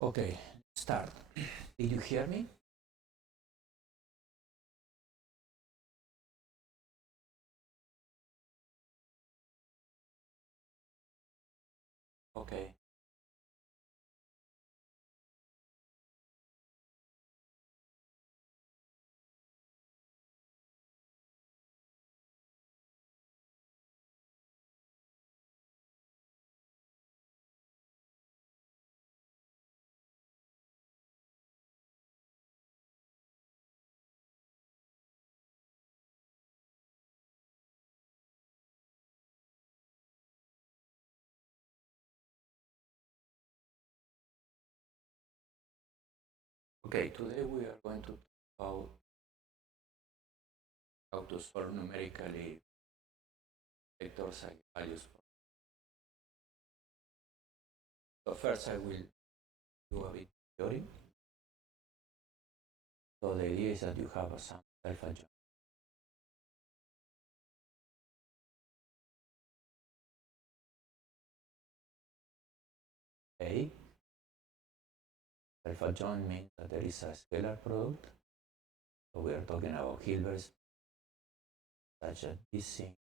Okay, start. Did you hear me? Okay. Okay, today we are going to talk about how to solve numerically vectors eigenvalues. So first I will do a bit of theory. So the idea is that you have some self-adjoint. A. Self-adjoint means that there is a scalar product. So we are talking about Hilbert's such as this thing.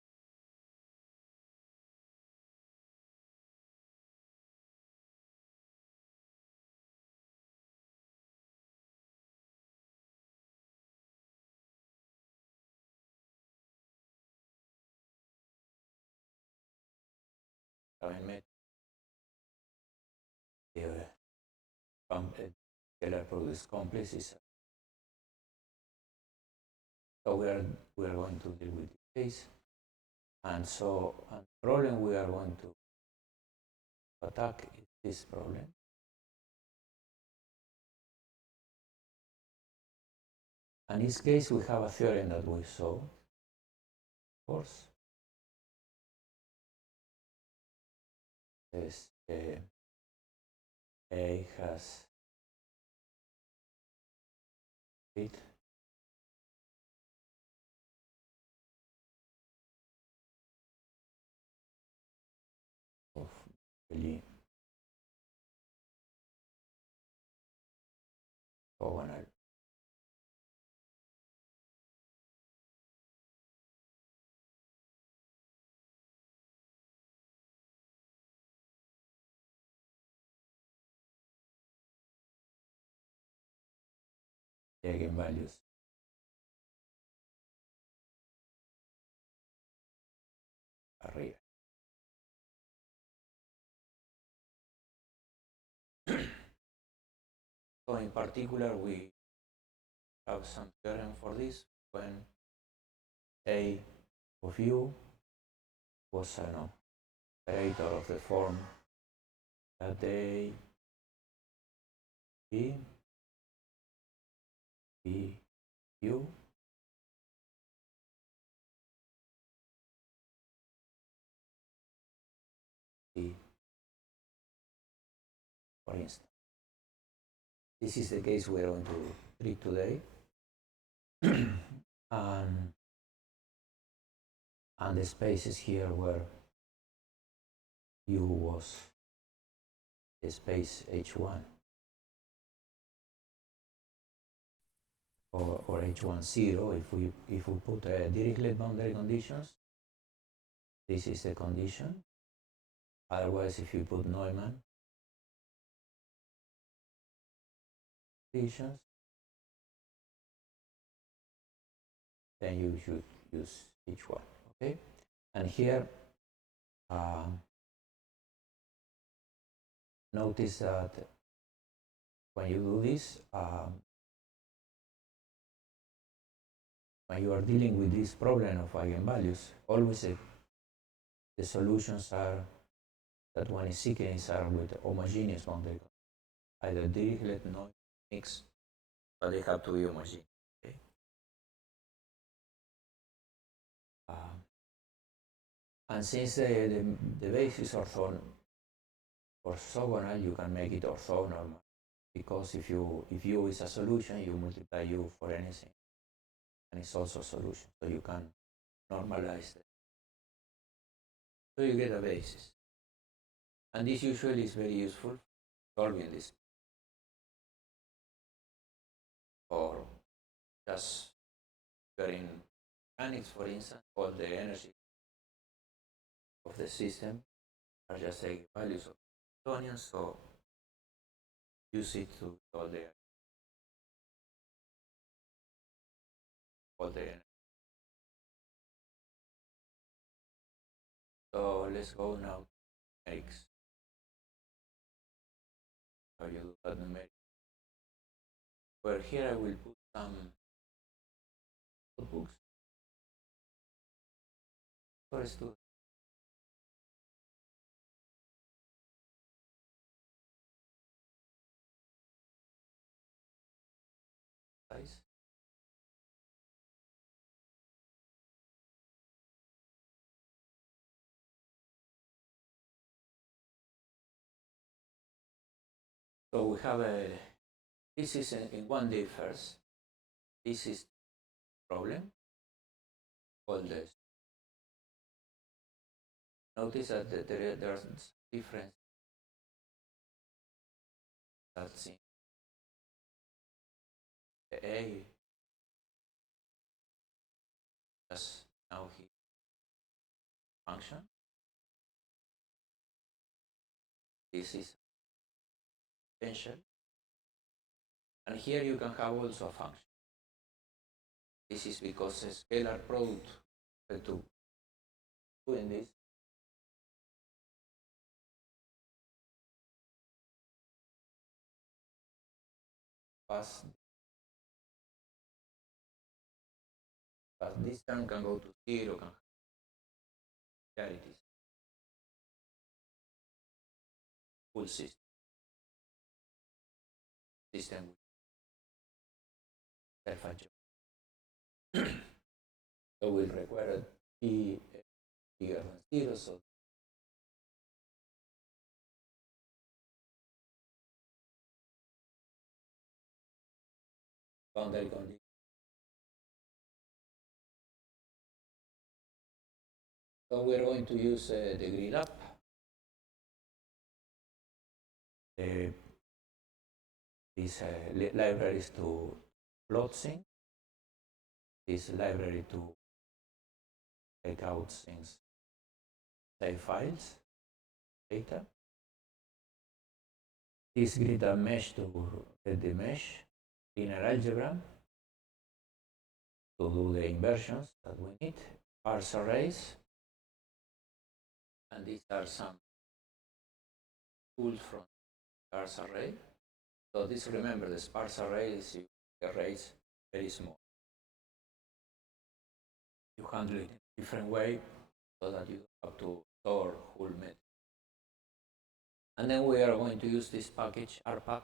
The scalar product is complex. So we are going to deal with this case. And so the problem we are going to attack is this problem. And in this case, we have a theorem that we saw, of course. This A has it. Of really orthogonal. The eigenvalues are real. So in particular, we have some theorem for this when A of U was an operator of the form that A, B, B, U C, for instance. This is the case we are going to treat today. and the spaces here where U was the space H1 or H1 0. If we put Dirichlet boundary conditions, this is the condition. Otherwise, if you put Neumann conditions, then you should use H1. Okay, and here notice that when you do this, when you are dealing with this problem of eigenvalues, always the solutions are that one is seeking are with homogeneous boundary, either Dirichlet, Neumann, mix, but they have to be homogeneous. Okay? And since the base is orthogonal, you can make it orthogonal, because if U is a solution, you multiply U for anything, and it's also a solution, so you can normalize it. So you get a basis, and this usually is very useful solving this. or just in mechanics, for instance, all the energy of the system are just eigenvalues of Hamiltonian, so use it to all the energy. So let's go now to numerics. How you do that numerics? Where here I will put some notebooks for students. So we have this is in 1D first. This is problem. All this. Notice that there are different that's in the A. Just now here function. This is potential. And here you can have also a function. This is because a scalar product to doing this pass, but this term can go to 0, can have clarities. Full system with self-adjoint. So we'll require P bigger than 0, so boundary condition. So we're going to use the grid up. These libraries to plot things. This library to take out things, save files, data. This grid up mesh to get the mesh, linear algebra to do the inversions that we need, sparse arrays, and these are some tools from sparse array. So this, remember, the sparse array is arrays very small. You handle it in a different way so that you don't have to store whole metric. And then we are going to use this package, rpack,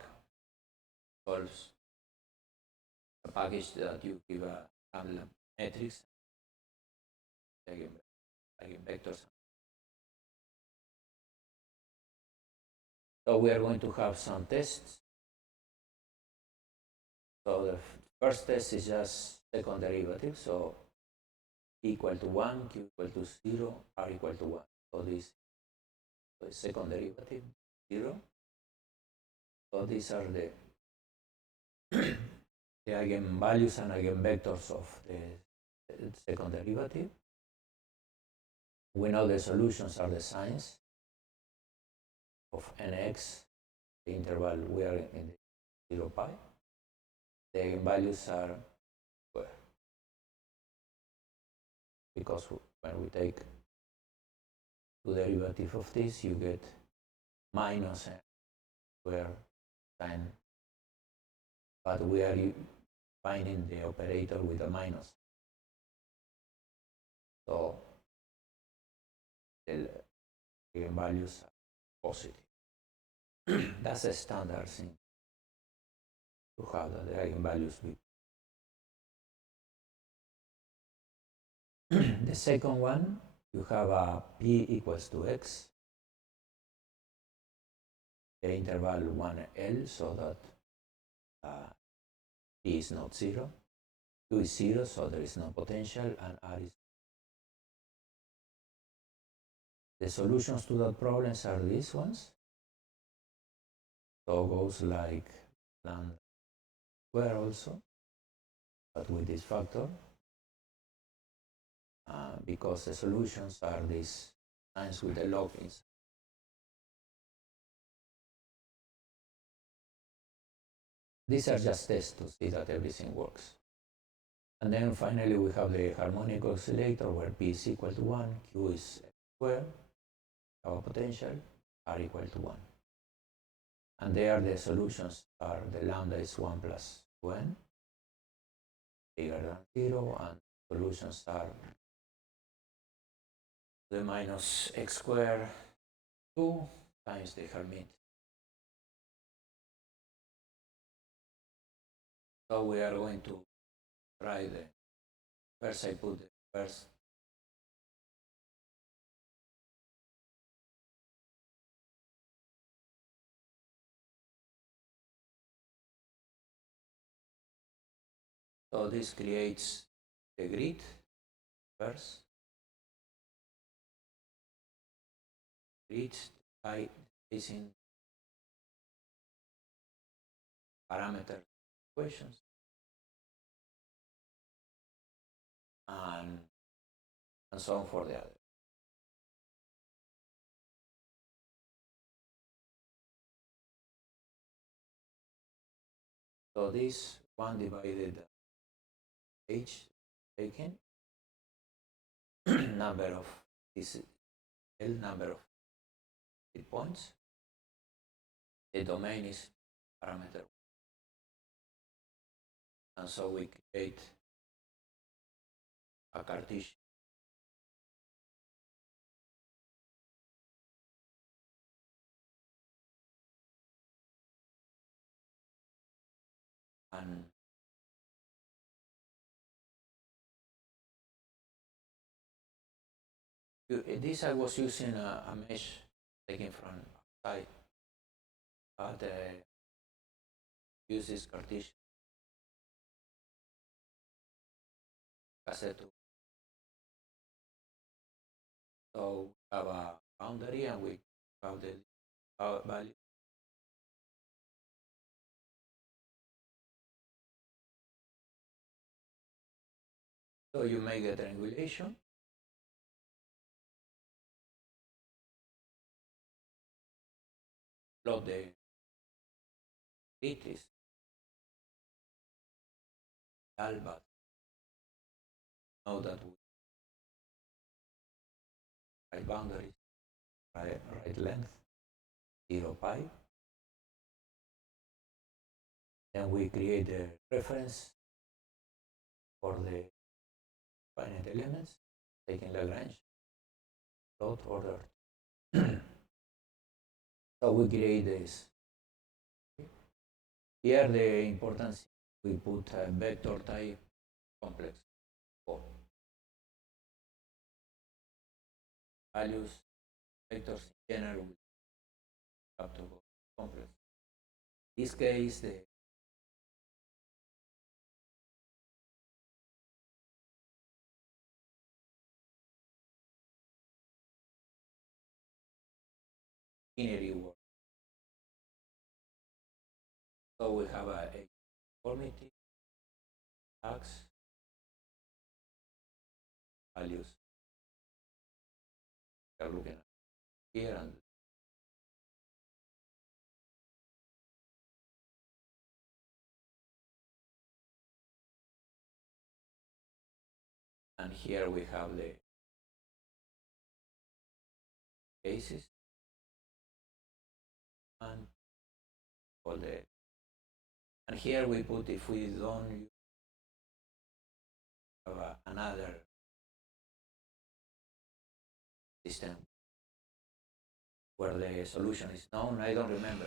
solves a package that you give a handle metrics, eigenvectors. So we are going to have some tests. So the first test is just second derivative, so equal to 1, q equal to 0, r equal to 1. So this is second derivative, 0. So these are the the eigenvalues and eigenvectors of the second derivative. We know the solutions are the signs of nx, the interval we are in the 0 pi. The eigenvalues are square, because when we take the derivative of this, you get minus n square sine, but we are finding the operator with a minus. So the eigenvalues are positive. That's a standard thing to have the eigenvalues with. The second one, you have a p equals to x, the interval 1L, so that p is not 0, q is 0, so there is no potential, and r is. The solutions to that problems are these ones. So it goes like lambda square also. but with this factor, because the solutions are these signs with the log inside. These are just tests to see that everything works. And then finally we have the harmonic oscillator where P is equal to 1, Q is X squared, our potential, R equal to 1. And there the solutions are the lambda is 1 plus 2n, bigger than 0, and solutions are the minus x squared 2 times the Hermite. So we are going to try the first. I put the first. So this creates the grid first. Grid by using parameter equations and so on for the other. So this 1 divided h taken number of this L number of points. The domain is parameter, and so we create a Cartesian and this I was using a mesh taken from outside, but uses Cartesian cassette. So we have a boundary and we have the value. So you make a triangulation. Plot the matrix, but know that we right boundaries, right length, 0 pi. Then we create the reference for the finite elements, taking Lagrange, plot order. So we create this. Here the importance, we put a vector type complex for values, vectors in general, up to complex. In this case, the binary word. So we have a uniformity, tags, values. We are looking at here and here we have the cases and all the, and here we put, if we don't have another system where the solution is known, I don't remember.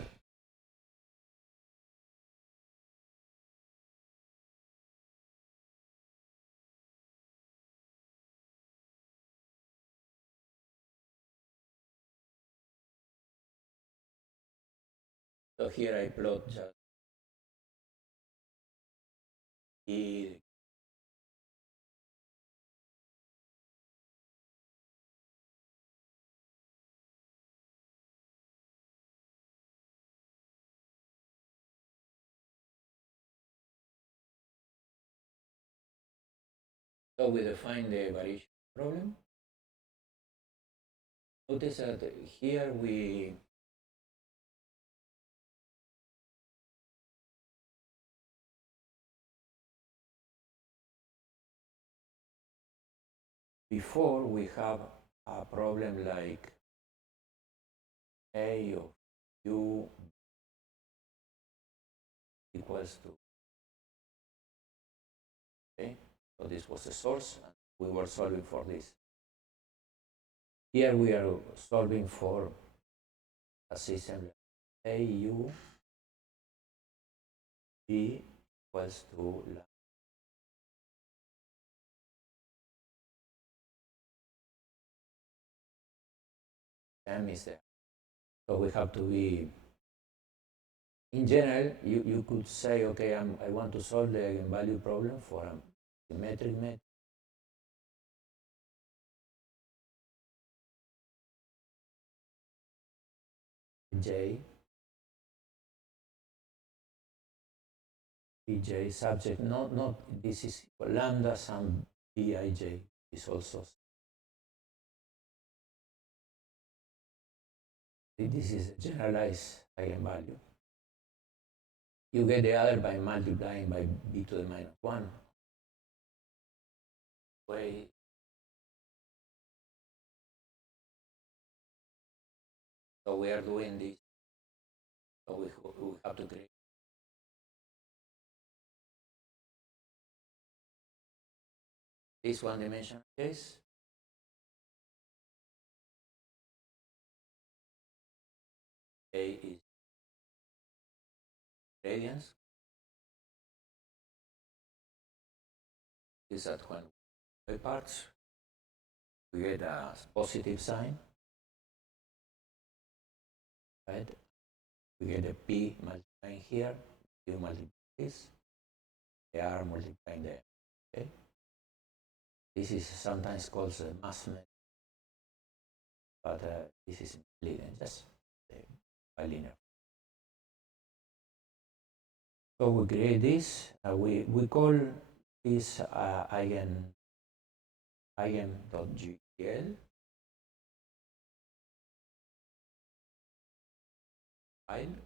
So here I plot just the So we define the variation problem. Notice that here we before we have a problem like A of U equals to, okay, so this was the source and we were solving for this. Here we are solving for a system like A U B equals to M is there. So we have to be, in general, you could say, okay, I want to solve the eigenvalue problem for a symmetric method. J, Bj subject, not this is lambda sum Bij is also. This is a generalized eigenvalue. You get the other by multiplying by b to the minus 1. Way. So we are doing this. So we have to create. This one dimensional case. A is gradients. Is that when we parts, we get a positive sign, right? We get a P multiplying here, Q multiplying this, the R multiplying there, okay? This is sometimes called the mass method, but this is linear, just bilinear. So we create this, we call this eigen.gl file.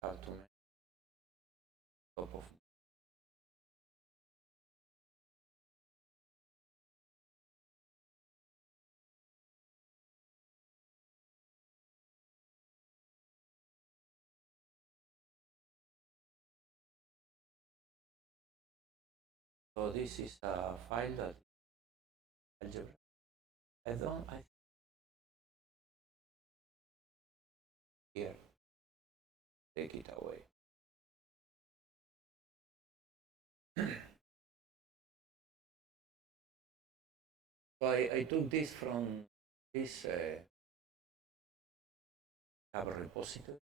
Have to make top of. So this is a file that algebra. I here take it away. So I took this from this have a repository.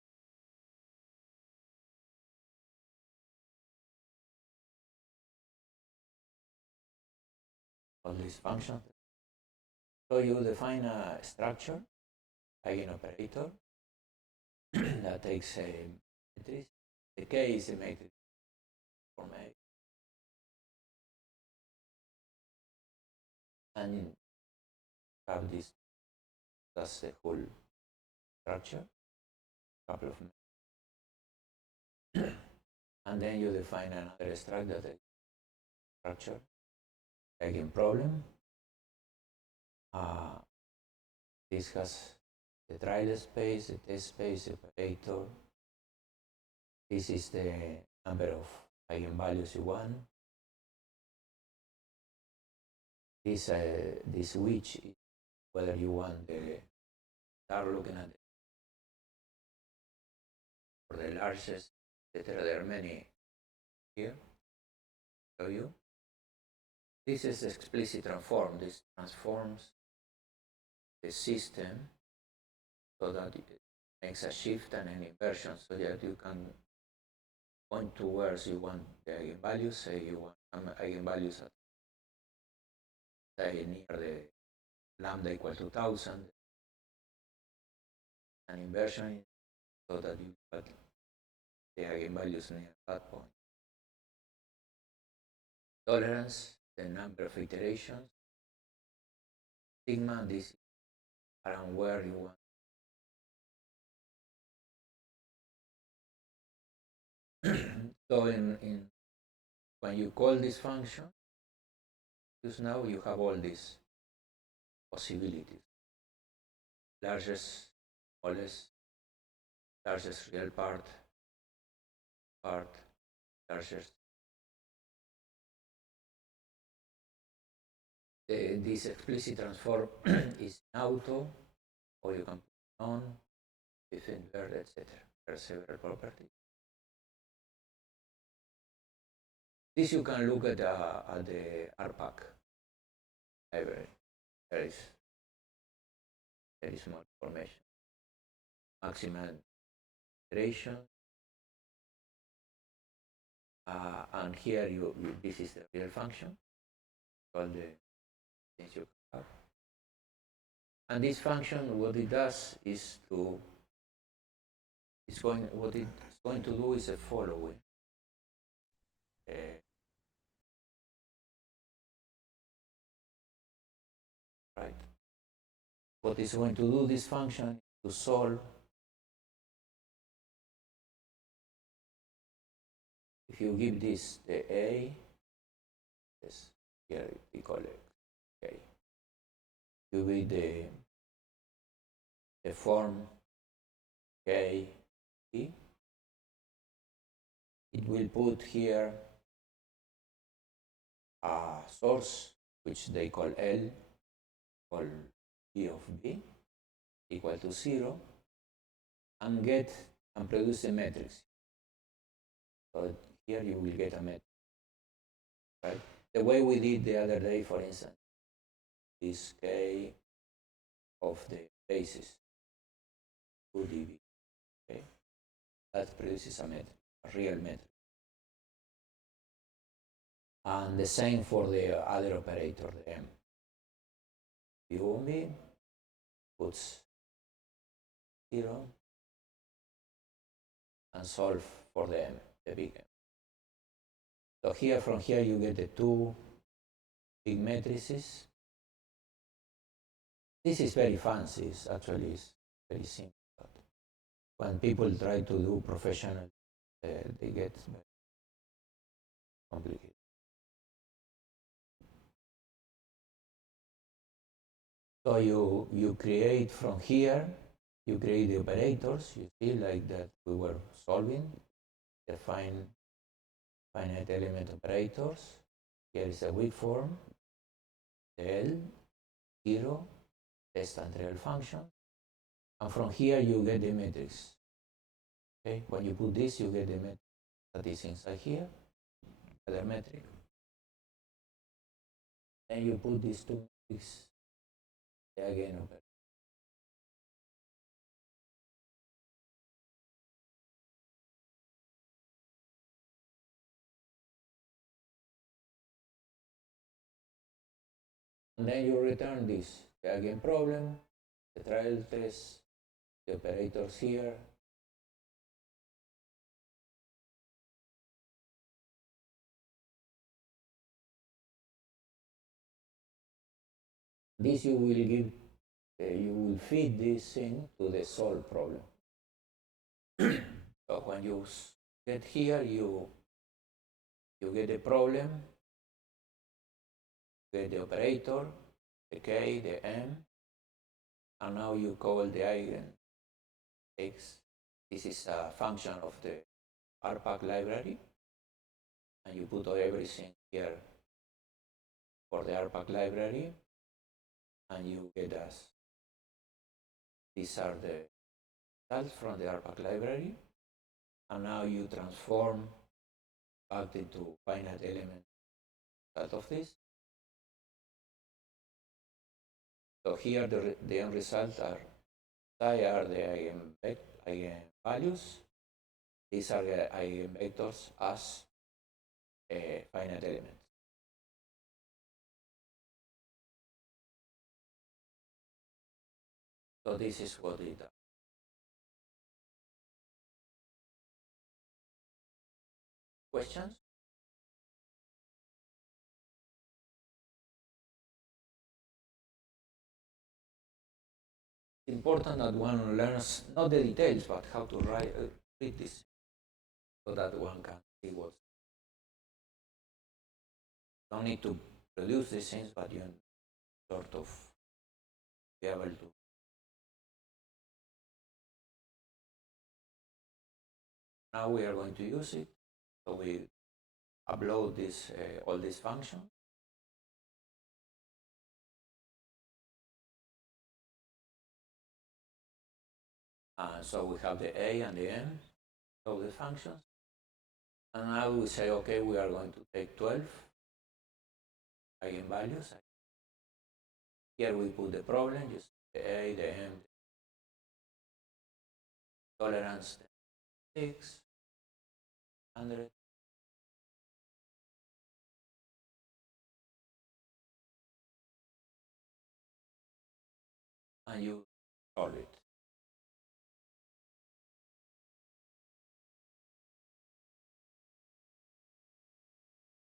All these functions. So you define a structure, eigenoperator, that takes a matrix. The K is a matrix from A. And have this, that's the whole structure, couple of and then you define another structure that structure, eigenproblem. This has the trial space, the test space, operator. This is the number of eigenvalues you want. This which is whether you want the start looking at for the largest, etc. There are many here. Show you. This is explicit transform. This transforms the system so that it makes a shift and an inversion so that you can point towards you want the eigenvalues, say you want some eigenvalues at, say, near the lambda equal to 1000, an inversion so that you got the eigenvalues near that point. Tolerance, the number of iterations. Sigma, this is around where you want. So when you call this function, because now you have all these possibilities. Largest, smallest, largest real part, largest. This explicit transform is auto, or you can put on, if invert, etc. There are several properties. This you can look at the RPAC library. There is more information. Maximum iteration. And here this is the real function, called the things you have. And this function, what it does is what it's going to do is the following. Right. What is going to do this function to solve. If you give this the A, yes, here we call it A. You give the form K, E. It will put here a source which they call L, called P of B, equal to 0, and produce a matrix. So here you will get a matrix, right? The way we did the other day, for instance, is K of the basis 2dB. Okay, that produces a matrix, a real matrix. And the same for the other operator, the M. U of B puts 0 and solve for the M, the big M. So here, from here, you get the two big matrices. This is very fancy. It's actually very simple. But when people try to do professional, they get very complicated. So you create from here, you create the operators. You see, like that we were solving, the finite element operators. Here is a weak form, L, 0, less than real function. And from here you get the matrix. Okay, when you put this, you get the matrix that is inside here, other metric. And you put these two matrices again over. And then you return this, the again problem, the trial test, the operators here. This you will give, you will feed this thing to the solve problem. So when you get here, you get the problem, get the operator, the K, the M, and now you call the eigen X. This is a function of the RPAC library, and you put everything here for the RPAC library, and you get us. These are the results from the RPAC library, and now you transform back into finite element out of this. So here the end results are the eigenvalues, these are eigenvectors as finite elements. So this is what it does. Questions? It's important that one learns not the details, but how to read this, so that one can see what's. Don't need to produce these things, but you sort of be able to. Now we are going to use it. So we upload this all these functions. So we have the A and the M of the functions. And now we say, okay, we are going to take 12 eigenvalues. Here we put the problem, just the A, the M, tolerance 6, 100. And you solve it.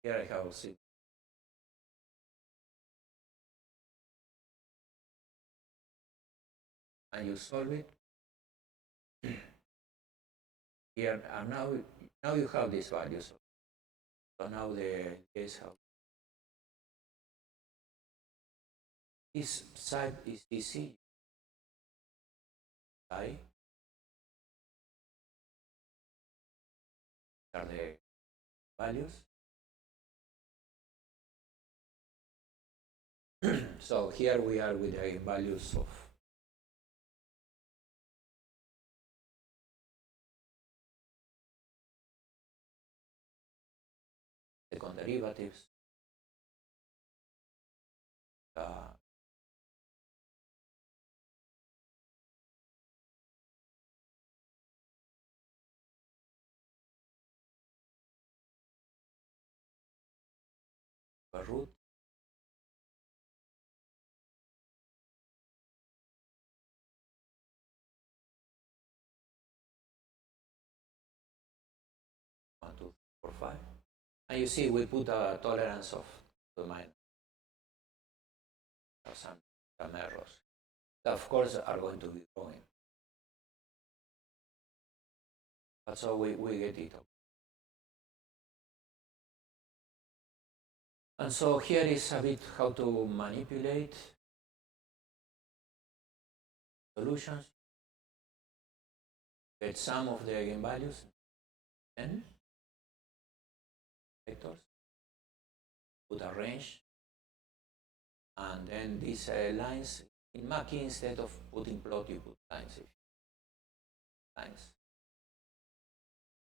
Here I have 6. And you solve it. Here, and now you have these values. So now the case how this side is easy. I are the values. So here we are with the values of second derivatives. Root. One, two, four, five. And you see we put a tolerance of the minus. Some errors that of course are going to be growing. But so we get it. And so here is a bit how to manipulate solutions. Get some of the eigenvalues n vectors, put a range, and then these lines in Mackie, instead of putting plot, you put lines. Lines.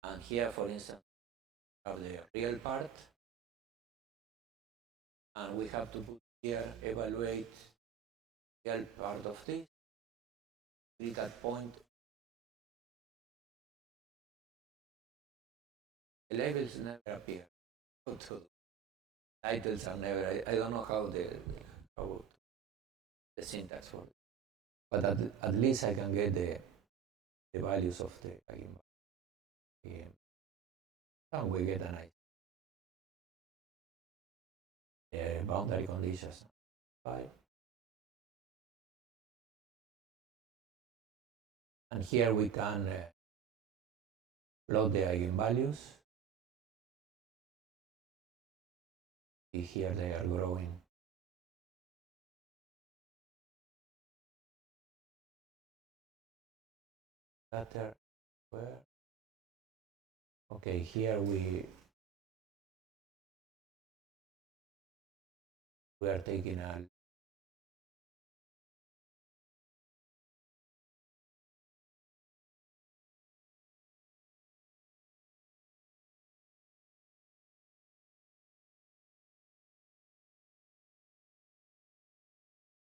And here, for instance, we have the real part, and we have to put here evaluate real part of this. Click at point. The labels never appear. Titles are never. I don't know how the syntax for it, but at least I can get the values of the eigenvalue. And we get a nice boundary conditions. 5. And here we can plot the eigenvalues. See here they are growing. Scatter where? Okay, here we are taking a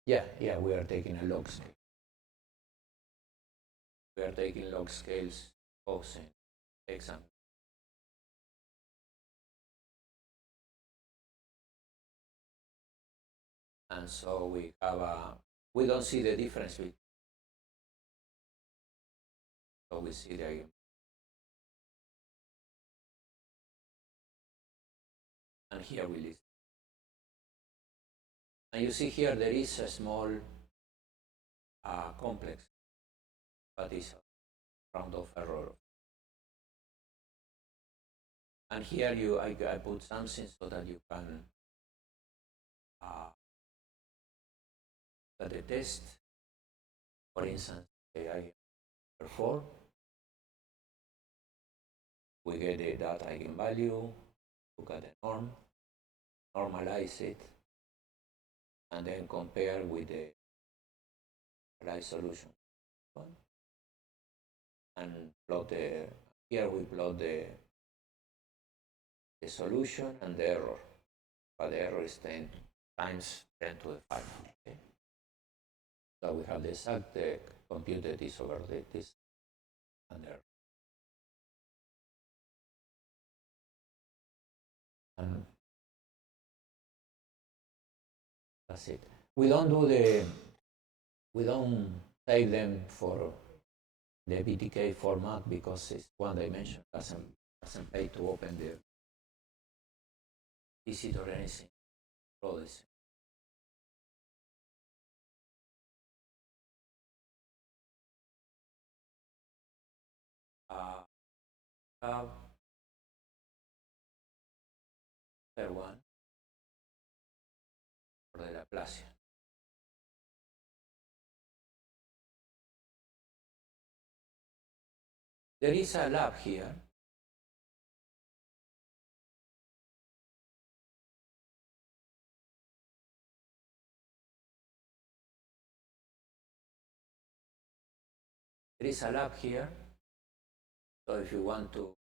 yeah, we are taking a log scale. We are taking log scales of exam. And so we don't see the difference between, so we see the eigenvalue. And here we list. And you see here there is a small complex, but it's a round of error. And here I put something so that you can the test. For instance, I perform, we get that eigenvalue, look at the norm, normalize it, and then compare with the right solution. And plot here we plot the solution and the error, but the error is 10 times 10 to the 5. Okay? So we have the exact computed this over this and the error. And that's it. We don't save them for the BTK format because it's one dimension. Doesn't pay to open the visit or anything. This. Third one for the Laplacian. There is a lab here. There is a lab here. So if you want to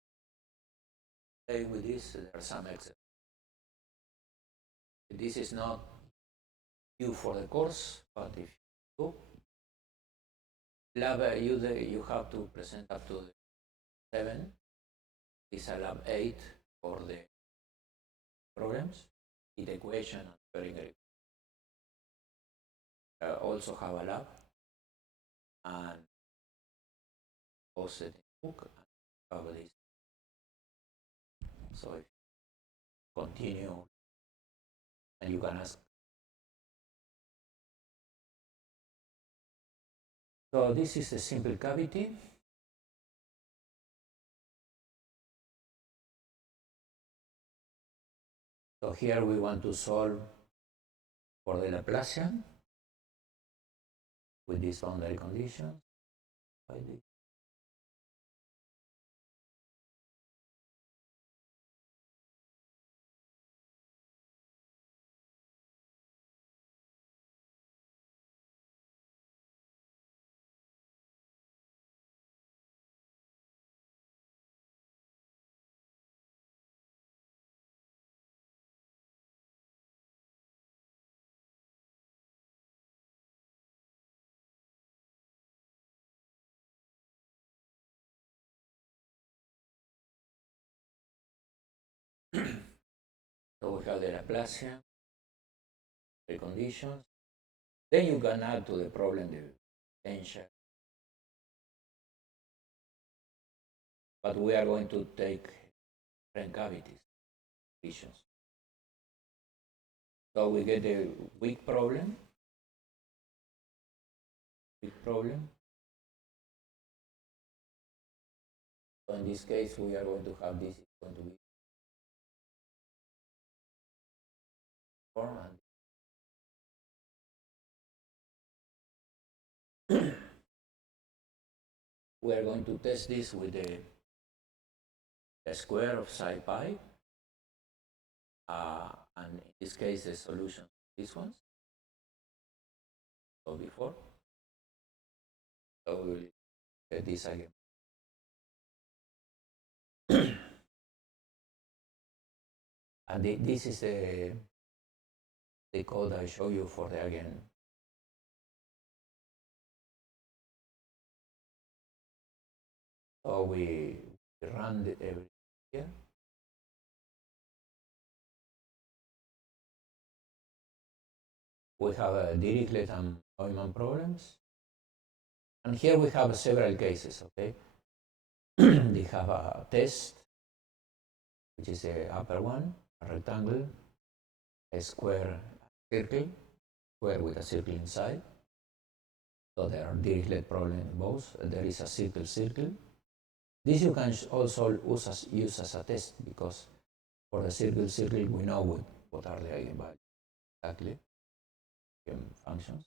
play with this, there are some examples. This is not due for the course, but if you do, lab you have to present up to 7. It's a lab 8 for the programs, the equation and Schrödinger. Also have a lab and post it in the book and have this. So if you continue and you can ask. So this is a simple cavity. So here we want to solve for the Laplacian with this boundary condition. So we have the Laplacian, the conditions. Then you can add to the problem the potential. But we are going to take different cavities, conditions. So we get a weak problem. So in this case, we are going to have this is going to be form and we are going to test this with the square of psi pi. And in this case, the solution these ones. So before. So we will get this again. And this is the code I show you for the again. So we We run every here. We have Dirichlet and Neumann problems. And here we have several cases, okay? They have a test, which is the upper one, a rectangle, a square, circle, square with a circle inside. So there are Dirichlet problems in both. There is a circle, circle. This you can also use as a test, because for the circle, circle, we know what are the eigenvalues exactly, functions.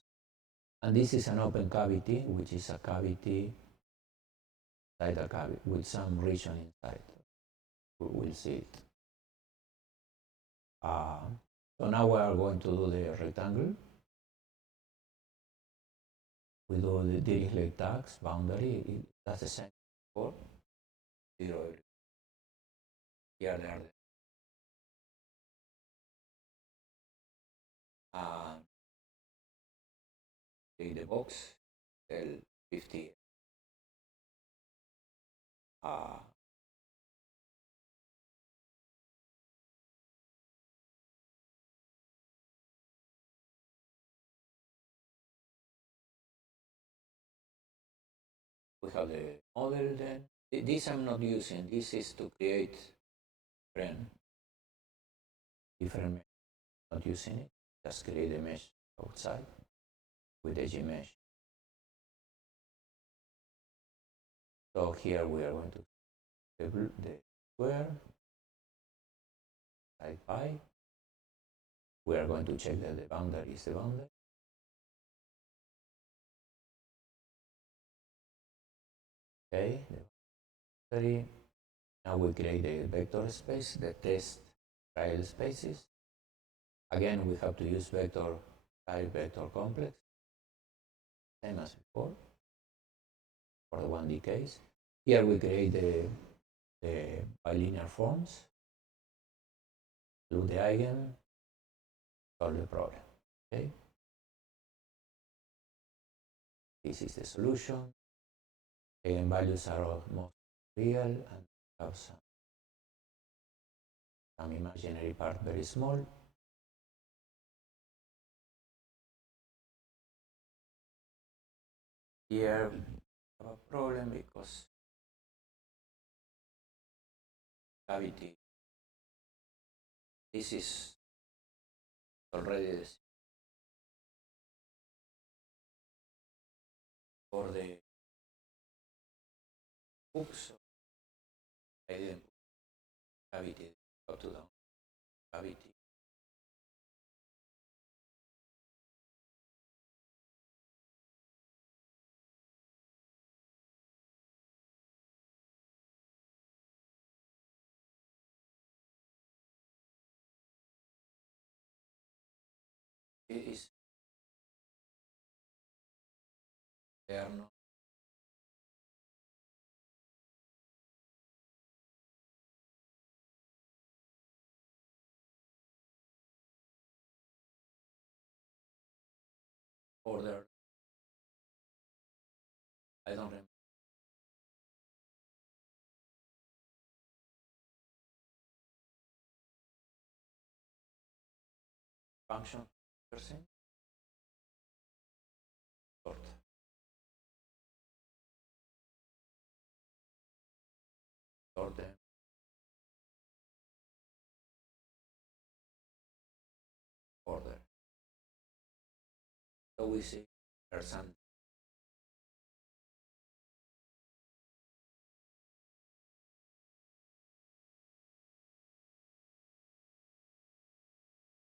And this is an open cavity, which is a cavity inside a cavity with some region inside. We'll see it. So now we are going to do the rectangle. We do the Dirichlet tags, boundary. That's the same for 0. Here they are. Take the box, L50. We have the model then. This I'm not using. This is to create different mesh. Not using it. Just create a mesh outside with edge mesh. So here we are going to the square side pi. We are going to check that the boundary is the boundary. Okay, the boundary. Now we create the vector space, the test trial spaces. Again, we have to use vector type vector complex, same as before, for the 1D case. Here we create the bilinear forms, include the eigen, solve the problem. Okay. This is the solution. Eigenvalues are almost real and have some imaginary part very small. Here we have a problem because cavity. This is already for the hooks. I didn't put cavity up to down cavity. It is there no order. I don't remember. Function percent sort. Sort them. Order. So we see percent.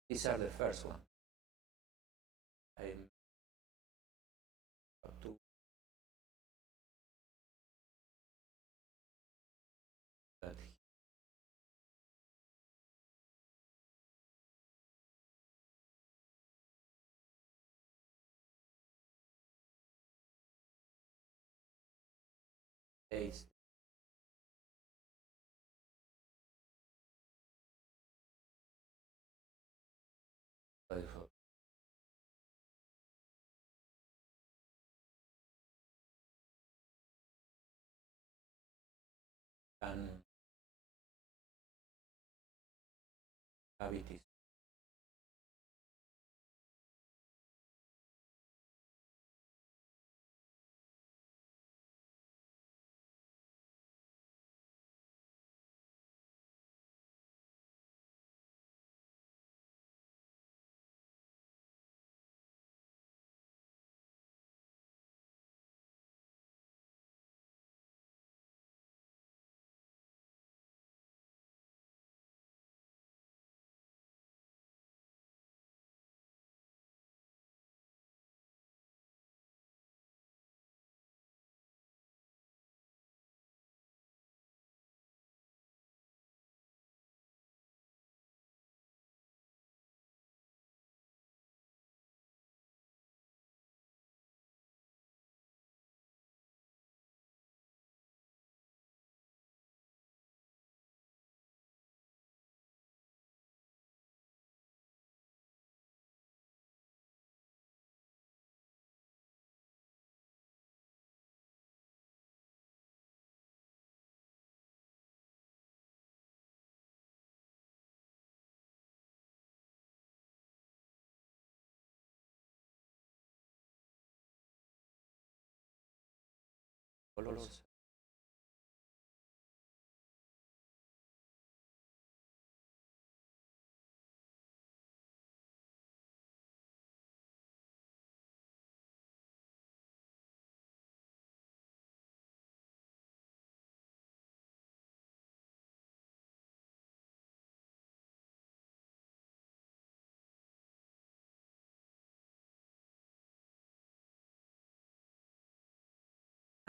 These are the first one. I'm up to that. Eight. And cavities. Colors.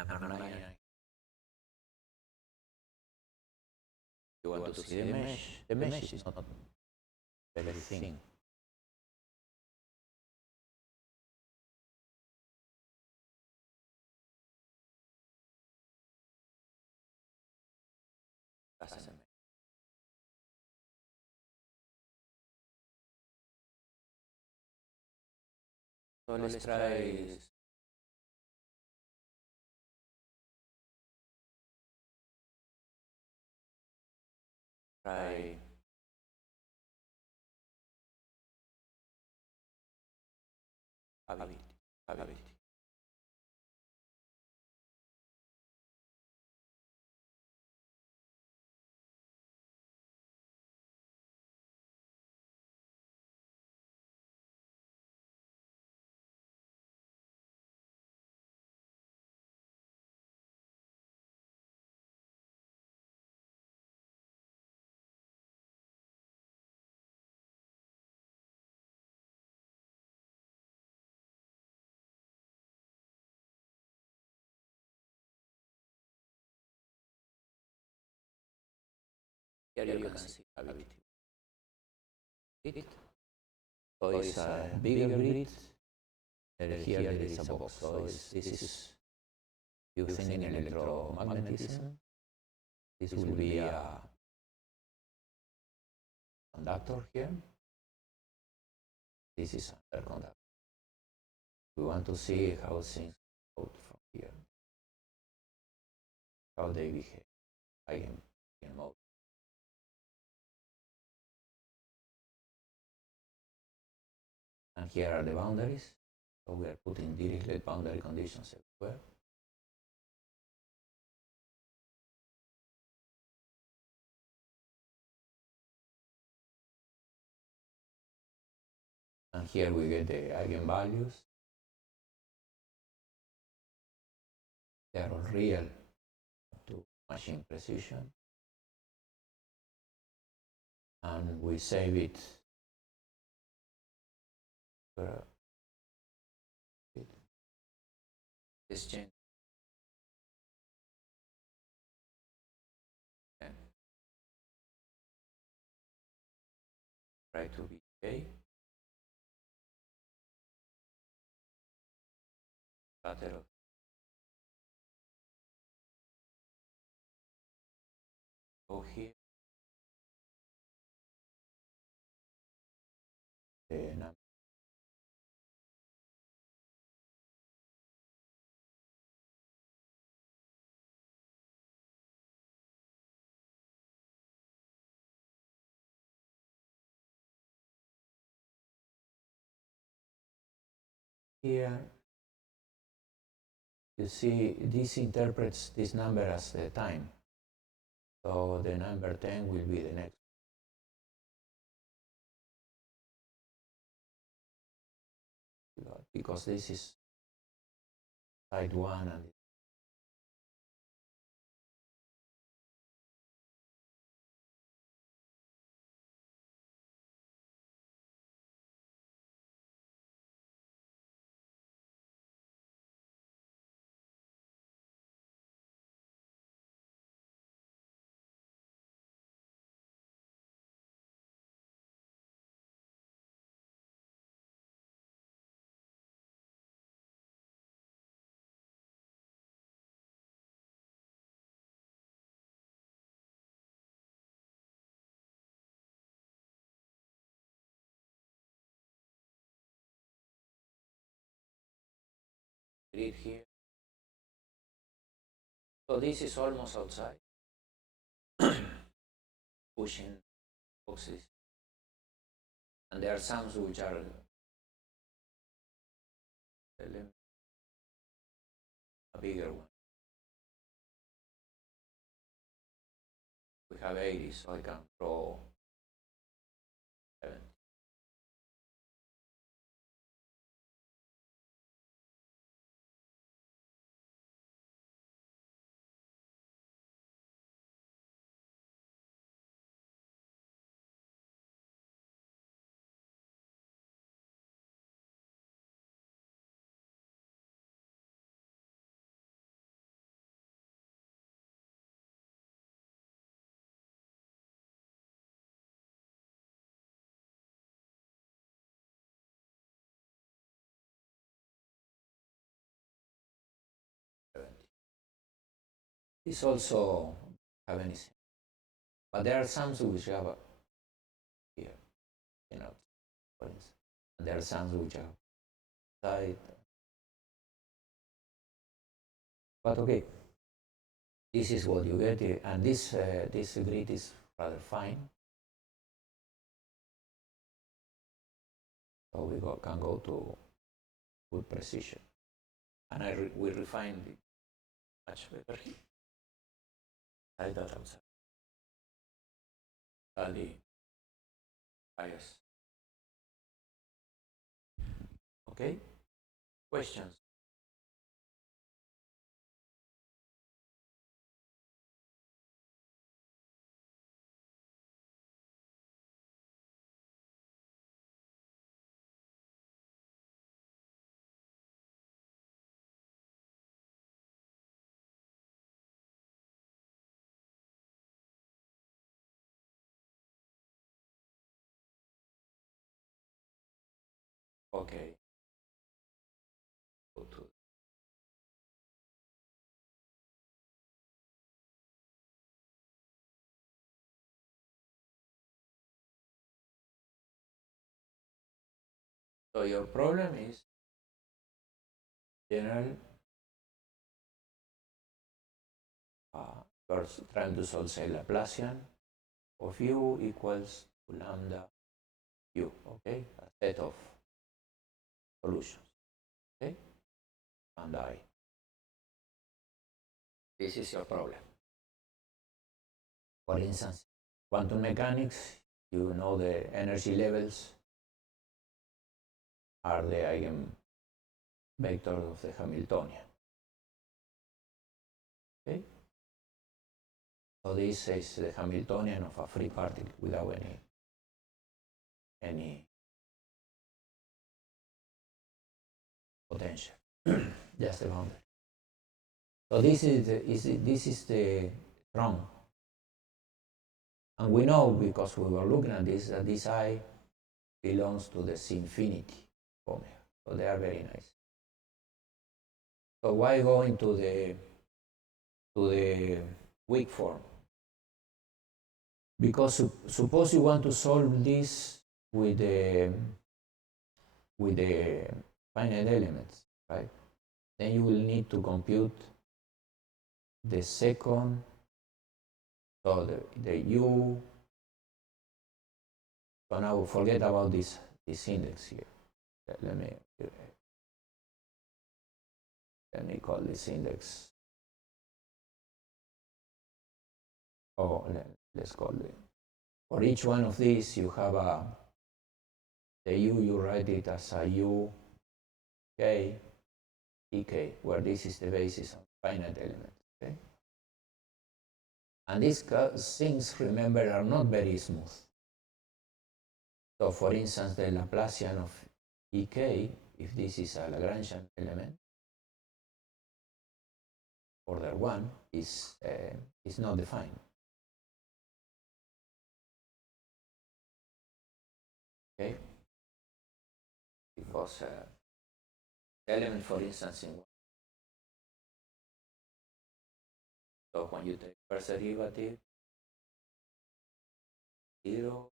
Number 9. You want to see the mesh. The mesh is not very thin. Doesn't matter. So let's try ability. Here you can see ability. So it's a bigger grid. Here there is a box. So this is using in electromagnetism. This will be a conductor here. This is another conductor. We want to see how things out from here, how they behave in mode. And here are the boundaries. So we are putting Dirichlet boundary conditions everywhere. And here we get the eigenvalues. They are all real to machine precision. And we save it. This change. And try to be okay. Lateral. Go here. The here, you see this interprets this number as the time. So the number 10 will be the next. Because this is side 1 and grid here. So this is almost outside, pushing boxes. And there are some which are a bigger one. We have 80, so I can draw 70. This also have anything, but there are some which have here, for instance, and there are some which have side. But okay, this is what you get here, and this grid is rather fine. So we can go to good precision, and we refine it much better here. Like that outside. The bias. Okay. Questions? Okay. Go to. So your problem is general. You're trying to solve, say, Laplacian of u equals to lambda u. Okay, a set of solutions. Okay, and I. This is your problem. For instance, quantum mechanics, you know the energy levels are the eigenvectors of the Hamiltonian. Okay? So this is the Hamiltonian of a free particle without any potential, just the boundary. So this is the drum. And we know, because we were looking at this, that this I belongs to this infinity omega. So they are very nice. So why go into the weak form? Because suppose you want to solve this with the finite elements, right? Then you will need to compute the second, so the u. So now forget about this index here. Let me let me call this index. Oh, let's call it. For each one of these, you have the u, you write it as a u, k, ek, where this is the basis of finite element. Okay? And these things, remember, are not very smooth. So, for instance, the Laplacian of ek, if this is a Lagrangian element, order 1, is not defined. Okay? Because the element, for instance, in 1. So when you take first derivative, 0,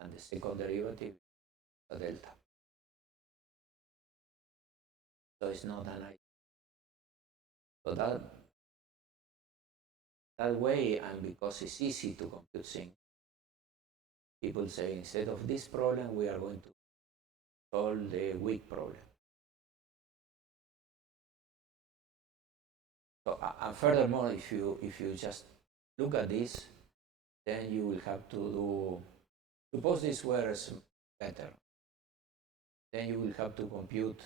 and the second derivative, a delta. So it's not an item. So that way, and because it's easy to compute things, people say instead of this problem, we are going to solve the weak problem. So, and furthermore, if you just look at this, then you will have to do, suppose this were better, then you will have to compute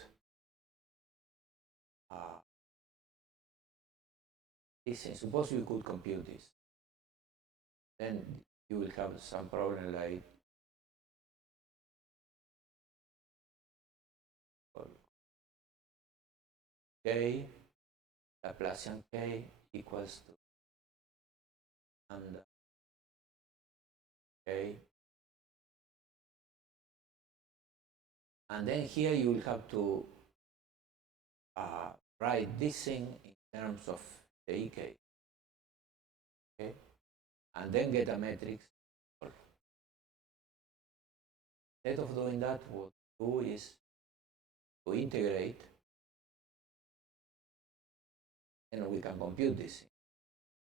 this thing. Suppose you could compute this, then you will have some problem like k, Laplacian k equals to lambda k. And then here you will have to write this thing in terms of the ek. Okay? And then get a matrix. Instead of doing that, what we do is to integrate, and we can compute this.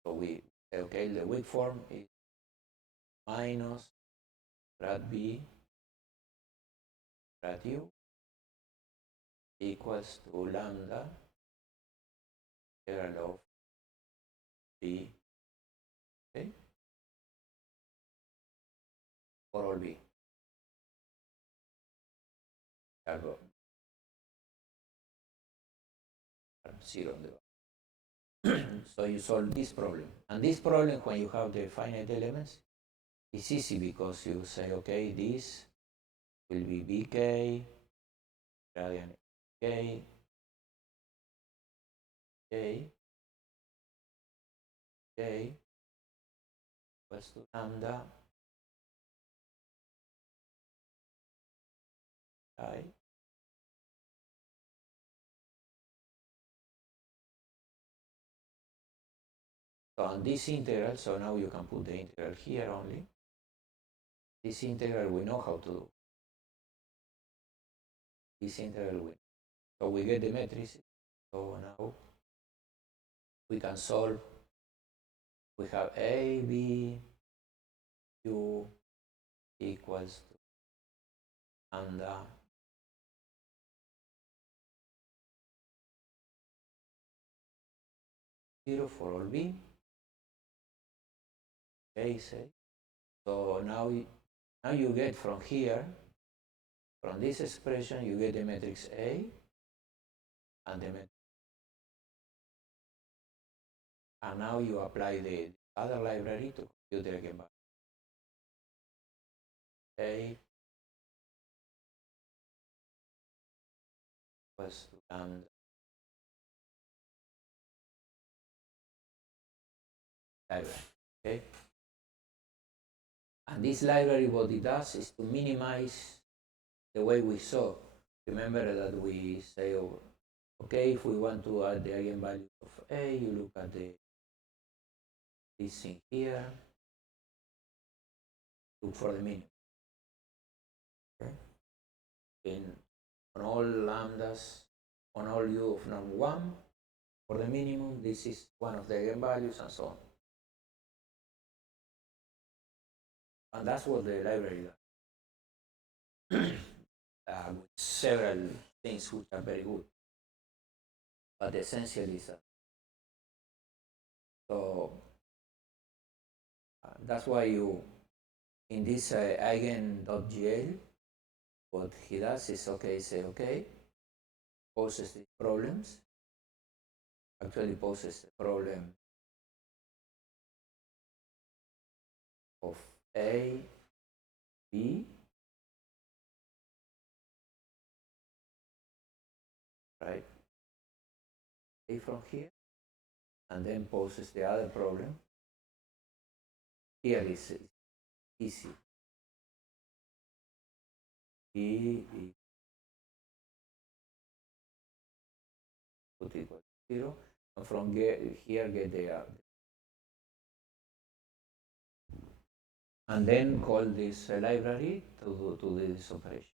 So we say, okay, the weak form is minus grad b grad u equals to lambda integral of b, okay, for all b. Zero on the so you solve this problem. And this problem, when you have the finite elements, is easy because you say, okay, this will be bk, gradient k, k, k equals to lambda I. So on this integral, so now you can put the integral here only. This integral we know how to do. This integral we know. So we get the matrix. So now we can solve. We have a, b, u equals to lambda zero for all b. Okay, say. So now you get from here, from this expression, you get the matrix A and the matrix. And now you apply the other library to compute the eigenvalue. A equals to lambda library. Okay. And this library, what it does is to minimize the way we saw. Remember that we say, oh, okay, if we want to add the eigenvalue of A, you look at this thing here, look for the minimum. Okay. On all lambdas, on all u of norm 1, for the minimum, this is one of the eigenvalues and so on. And that's what the library does. with several things which are very good. But essentially, so that's why you, in this eigen.gl, what he does is, okay, say, okay, poses these problems, actually poses the problem of A, B, right, A from here, and then poses the other problem. Here is easy. B is put equal to 0, and from here get the and then call this library to do this operation.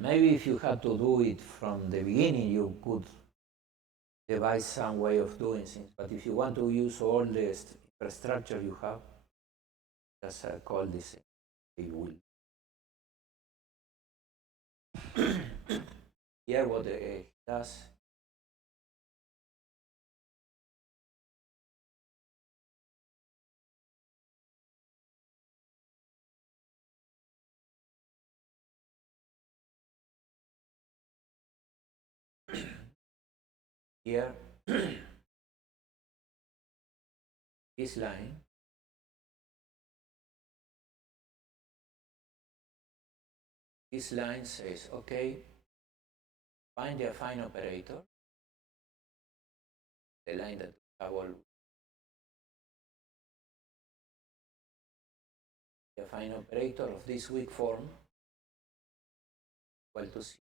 Maybe if you had to do it from the beginning, you could devise some way of doing things. But if you want to use all the infrastructure you have, just call this. It will. Here, what it does. Here, this line says, okay, find the affine operator, the line that we have all. The affine operator of this weak form equal to 0.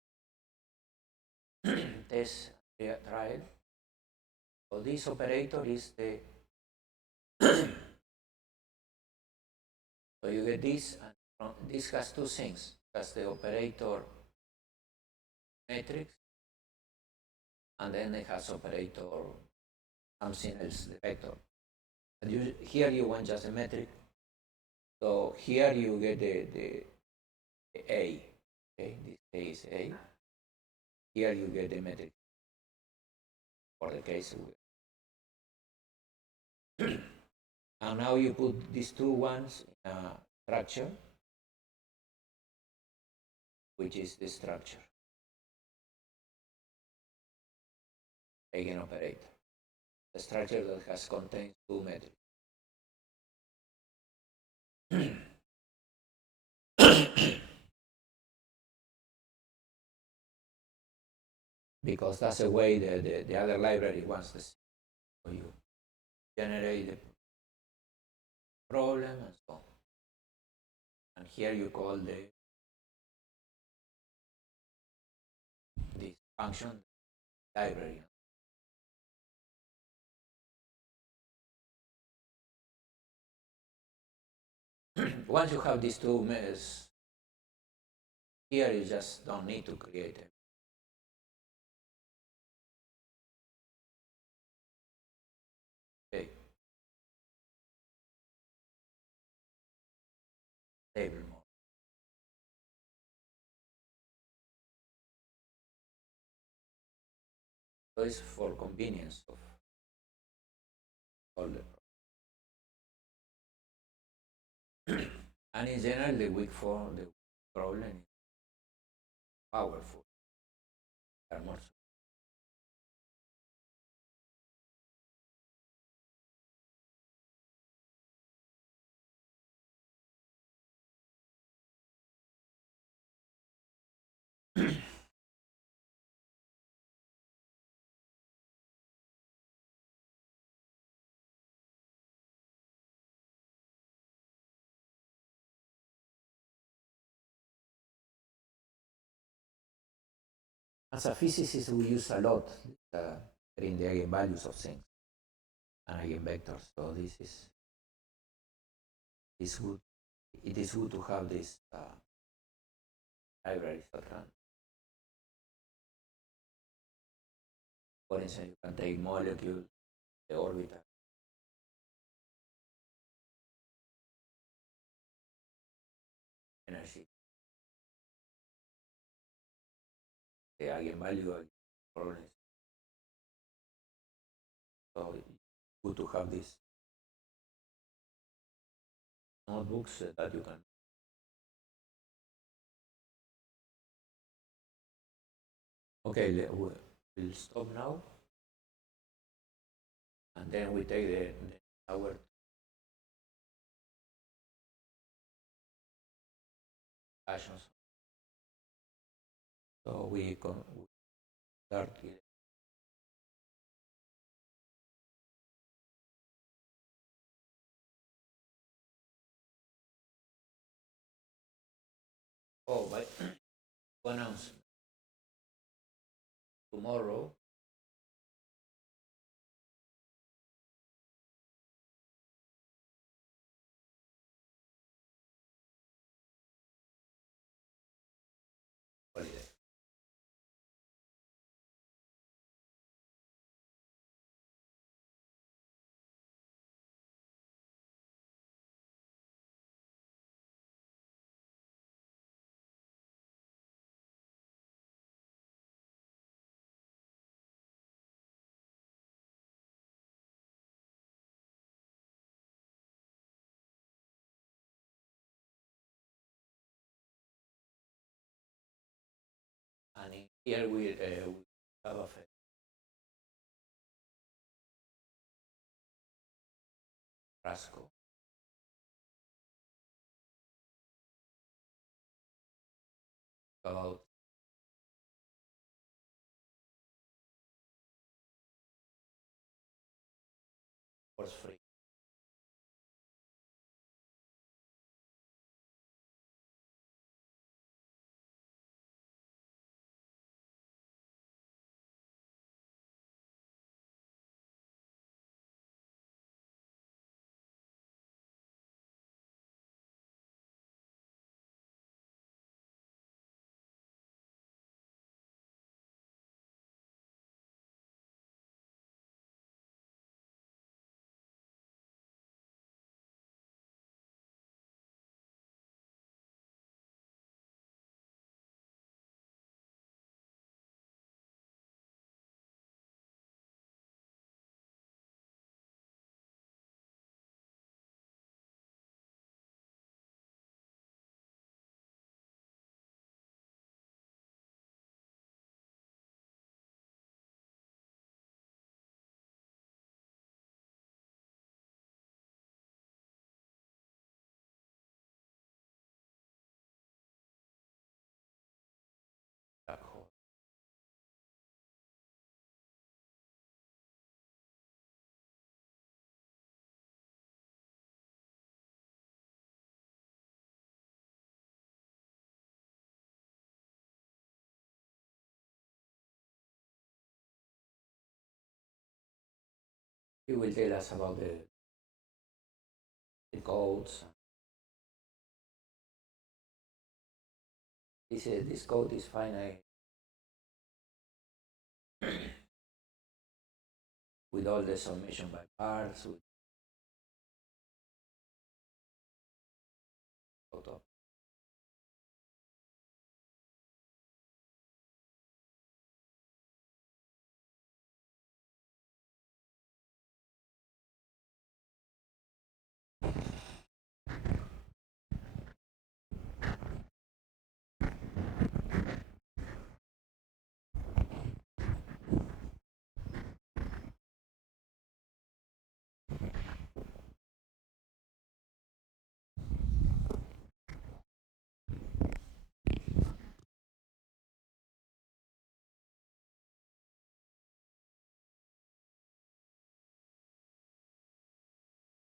Test trial. So this operator is the so you get this, and this has two things. It has the operator matrix, and then it has operator something else, the vector. And here you want just a metric. So here you get the A. Okay, this A is A. Here you get the metric for the case. And now you put these two ones in a structure, which is the structure. Eigenoperator. The structure that contains two metrics. Because that's the way the other library wants this. So you generate the problem and so on. And here you call this function library. Once you have these two methods, here you just don't need to create it. Okay. Table mode. So it's for convenience of all the and in general, the weak form, the problem is powerful. Are more As a physicist, we use a lot in the eigenvalues of things and eigenvectors. So this is good. It is good to have this libraries at hand. For instance, you can take molecule, the orbital. eigenvalue problems. So it's good to have these notebooks that you can. Okay, we'll stop now, and then we take the hour. Actions. So we start here. Oh, but to announce tomorrow. Holiday. And here we have a frasco. About force free. Black hole. He will tell us about the codes. This code is finite with all the summation by parts, with total.